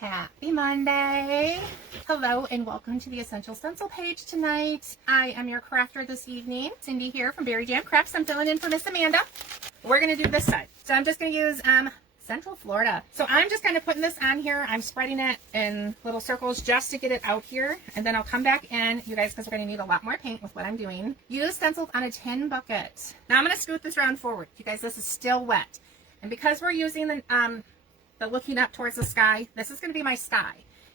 Happy Monday. Hello and welcome to the Essential Stencil page tonight. I am your crafter this evening. Cindy here from Berry Jam Crafts. I'm filling in for Miss Amanda. We're going to do this side. So I'm just going to use Central Florida. So I'm just kind of putting this on here. I'm spreading it in little circles just to get it out here. And then I'll come back in, you guys, because we're going to need a lot more paint with what I'm doing. Use stencils on a tin bucket. Now I'm going to scoot this around forward. You guys, this is still wet. And because we're using the looking up towards the sky, this is going to be my sky.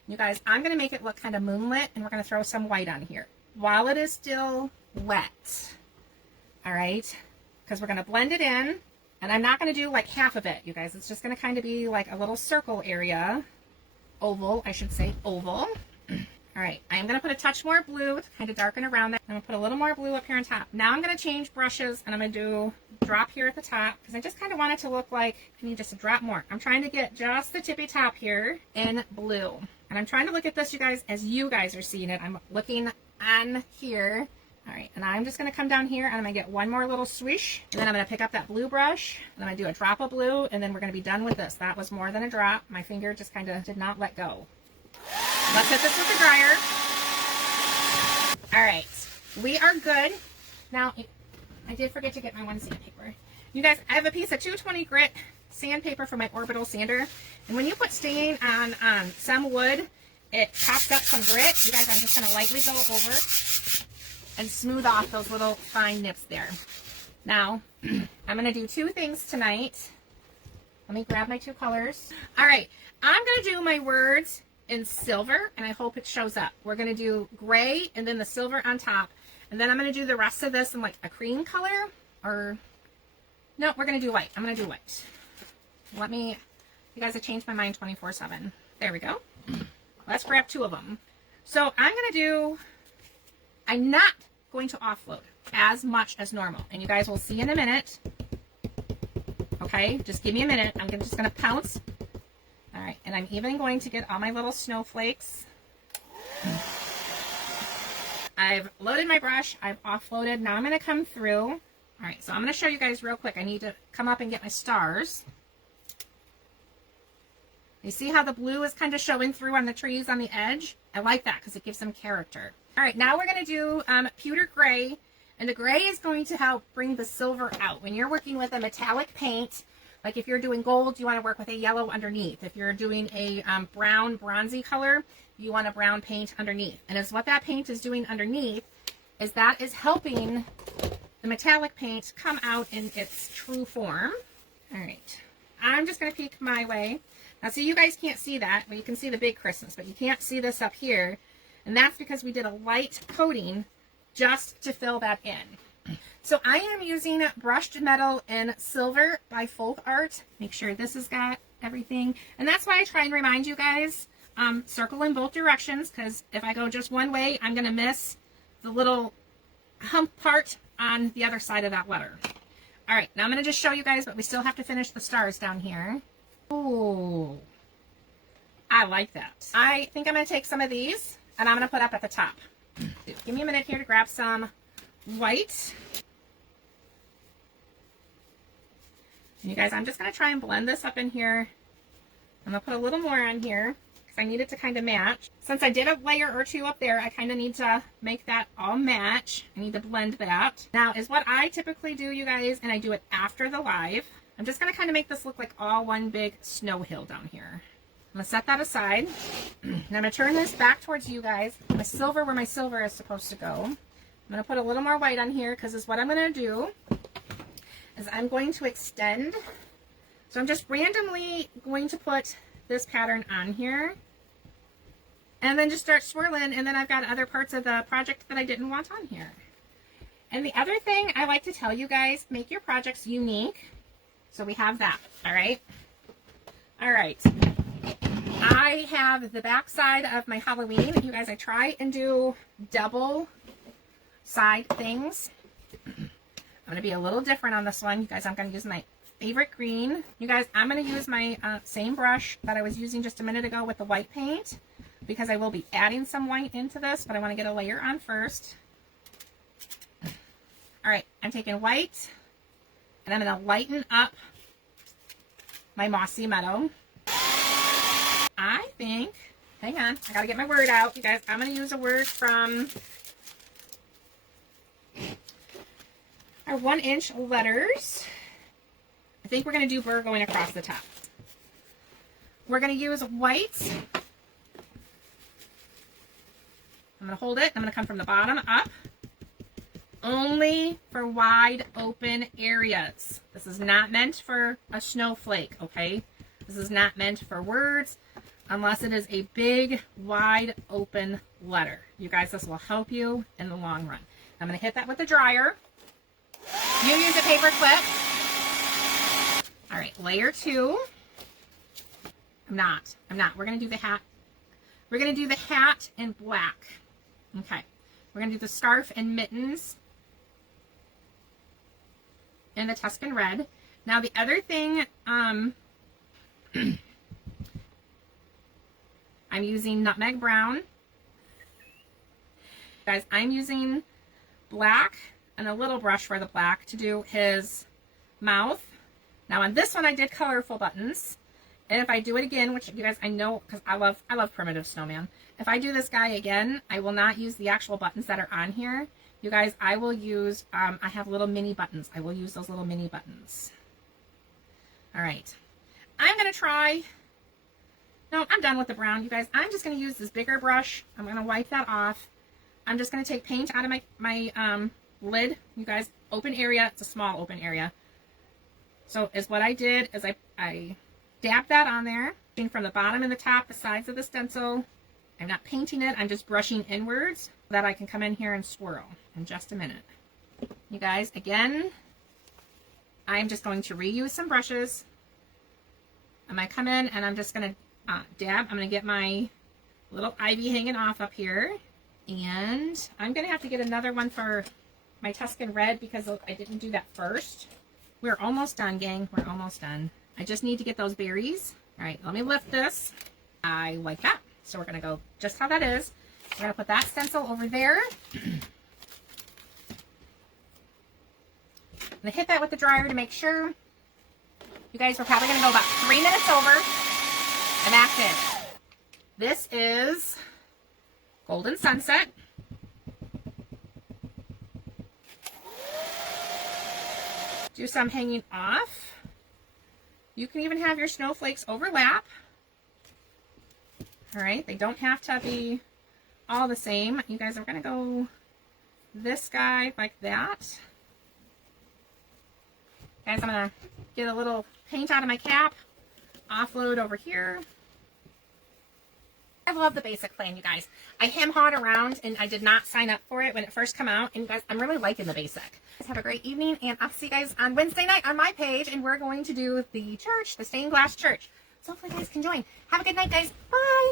You guys, I'm going to make it look kind of moonlit, and we're going to throw some white on here while it is still wet. All right, because we're going to blend it in, and I'm not going to do like half of it, you guys. It's just going to kind of be like a little circle area, oval, I should say, oval. All right, I am going to put a touch more blue to kind of darken around that. I'm going to put a little more blue up here on top. Now I'm going to change brushes, and I'm going to do drop here at the top because I just kind of want it to look like I need just a drop more. I'm trying to get just the tippy top here in blue. And I'm trying to look at this, you guys, as you guys are seeing it. I'm looking on here. All right, and I'm just going to come down here, and I'm going to get one more little swish. And then I'm going to pick up that blue brush, and I'm going to do a drop of blue, and then we're going to be done with this. That was more than a drop. My finger just kind of did not let go. Let's hit this with the dryer. All right, we are good. Now, I did forget to get my one sandpaper. You guys, I have a piece of 220 grit sandpaper for my orbital sander. And when you put stain on some wood, it chops up some grit. You guys, I'm just going to lightly go over and smooth off those little fine nips there. Now, I'm going to do two things tonight. Let me grab my two colors. All right, I'm going to do my words in silver, and I hope it shows up. We're going to do gray and then the silver on top. And then I'm going to do the rest of this in like a cream color, or no, we're going to do white. I'm going to do white. Let me, you guys have changed my mind 24/7. There we go. Let's grab two of them. So I'm going to do, I'm not going to offload as much as normal. And you guys will see in a minute. Okay, just give me a minute. I'm just going to pounce. All right, and I'm even going to get all my little snowflakes. I've loaded my brush. I've offloaded. Now I'm going to come through. All right, so I'm going to show you guys real quick. I need to come up and get my stars. You see how the blue is kind of showing through on the trees on the edge? I like that because it gives them character. All right, now we're going to do pewter gray, and the gray is going to help bring the silver out. When you're working with a metallic paint, like if you're doing gold, you want to work with a yellow underneath. If you're doing a brown, bronzy color, you want a brown paint underneath. And as what that paint is doing underneath is that is helping the metallic paint come out in its true form. All right, I'm just going to peek my way. Now, see, you guys can't see that. Well, you can see the big Christmas, but you can't see this up here. And that's because we did a light coating just to fill that in. So I am using brushed metal in silver by Folk Art. Make sure this has got everything. And that's why I try and remind you guys, circle in both directions, because if I go just one way, I'm going to miss the little hump part on the other side of that letter. All right, now I'm going to just show you guys, but we still have to finish the stars down here. Ooh, I like that. I think I'm going to take some of these, and I'm going to put up at the top. Give me a minute here to grab some white. And you guys, I'm just going to try and blend this up in here. I'm going to put a little more on here because I need it to kind of match. Since I did a layer or two up there, I kind of need to make that all match. I need to blend that. Now is what I typically do, you guys, and I do it after the live. I'm just going to kind of make this look like all one big snow hill down here. I'm going to set that aside. And I'm going to turn this back towards you guys. My silver where my silver is supposed to go. I'm going to put a little more white on here because is what I'm going to do is I'm going to extend. So I'm just randomly going to put this pattern on here and then just start swirling, and then I've got other parts of the project that I didn't want on here. And the other thing I like to tell you guys, make your projects unique. So we have that, all right? All right. I have the back side of my Halloween. You guys, I try and do double side things. I'm going to be a little different on this one. You guys, I'm going to use my favorite green. You guys, I'm going to use my same brush that I was using just a minute ago with the white paint because I will be adding some white into this, but I want to get a layer on first. All right, I'm taking white, and I'm going to lighten up my Mossy Meadow. I think, hang on, I gotta get my word out, you guys. I'm gonna use a word from our 1-inch letters. I think we're gonna do burr going across the top. We're gonna use white. I'm gonna hold it. I'm gonna come from the bottom up. Only for wide open areas. This is not meant for a snowflake, okay? This is not meant for words unless it is a big, wide open letter. You guys, this will help you in the long run. I'm gonna hit that with the dryer. You use a paper clip. All right, layer 2. I'm not. We're gonna do the hat. We're gonna do the hat in black. Okay. We're gonna do the scarf and mittens in the Tuscan red. Now the other thing, I'm using nutmeg brown. Guys, I'm using black and a little brush for the black to do his mouth. Now on this one I did colorful buttons. And if I do it again, which you guys, I know, because I love primitive snowman. If I do this guy again, I will not use the actual buttons that are on here. You guys, I will use, I have little mini buttons. I will use those little mini buttons. All right. I'm going to try, no, I'm done with the brown, you guys. I'm just going to use this bigger brush. I'm going to wipe that off. I'm just going to take paint out of my lid. You guys, open area. It's a small open area. So is what I did is I dab that on there, from the bottom and the top, the sides of the stencil. I'm not painting it, I'm just brushing inwards so that I can come in here and swirl in just a minute. You guys, again, I'm just going to reuse some brushes. I'm going to come in and I'm just going to dab. I'm going to get my little ivy hanging off up here. And I'm going to have to get another one for my Tuscan red because I didn't do that first. We're almost done, gang. We're almost done. I just need to get those berries. All right, let me lift this. I like that. So we're going to go just how that is. We're going to put that stencil over there. I'm going to hit that with the dryer to make sure. You guys, we're probably going to go about 3 minutes over. And that's it. This is Golden Sunset. Do some hanging off. You can even have your snowflakes overlap. All right, they don't have to be all the same. You guys are going to go this guy like that. Guys, I'm going to get a little paint out of my cap, offload over here. I love the basic plan, you guys. I hem-hawed around and I did not sign up for it when it first came out. And you guys, I'm really liking the basic. Have a great evening, and I'll see you guys on Wednesday night on my page, and we're going to do the church, the stained glass church. So hopefully you guys can join. Have a good night, guys. Bye.